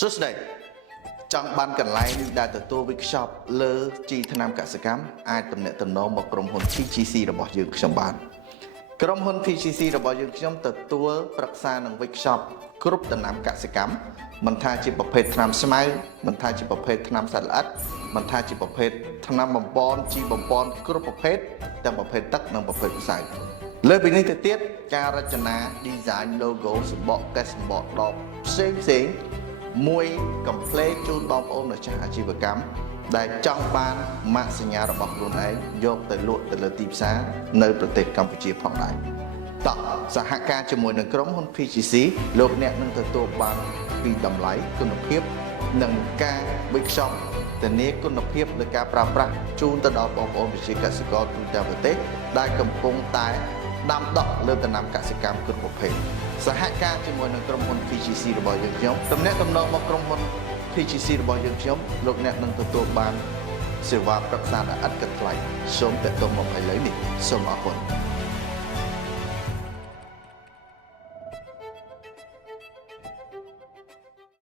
សួស្តីចង់បានកន្លែងដែលទទួល workshop លើជីថ្នាំកសិកម្មអាចទំនាក់ទំនងមកក្រុមហ៊ុន PGC របស់យើងខ្ញុំបានក្រុមហ៊ុន PGC របស់យើងខ្ញុំទទួលប្រឹក្សានឹង workshop គ្រប់ដំណាំកសិកម្មមិនថាជាប្រភេទថ្នាំស្មៅមិនថាជាប្រភេទថ្នាំសត្វល្អិតមិនថាជាប្រភេទថ្នាំបំពន់ជីបំពន់គ្រប់ប្រភេទទាំងប្រភេទទឹកនិងប្រភេទផ្សាយលើពីនេះទៅទៀតការរចនា design logo សម្បកកេសសម្បកដបផ្សេងមួយកំភ្លេចជូនបងប្អូនម្ចាស់អាជីវកម្មដែលចង់បានម៉ាកសញ្ញារបស់ខ្លួនឯងយកទៅលក់ទៅលើទីផ្សារនៅប្រទេសកម្ពុជាផងដែរតោះសហការជាមួយនឹងក្រុមហ៊ុន PGC លោកអ្នកនឹងទទួលបានពីតម្លៃគុណភាពនិងការ workshop ធានាគុណភាពនៃការប្រើប្រាស់ជូនទៅដល់បងប្អូនប្រជាកសិករទូទាំងប្រទេសដែលកំពុងតែដាំដុះលើដំណាំកសិកម្មគ្រប់ប្រភេទសហការជាមួយនឹងក្រុមហ៊ុន PGC របស់យើងខ្ញុំទំនាក់ទំនងមកក្រុមហ៊ុន PGC របស់យើងខ្ញុំលោកអ្នកនឹងទទួលបានសេវាប្រឹក្សាដែលឥតគិតថ្លៃសូមទាក់ទងមកឥឡូវនេះសូមអរគុណ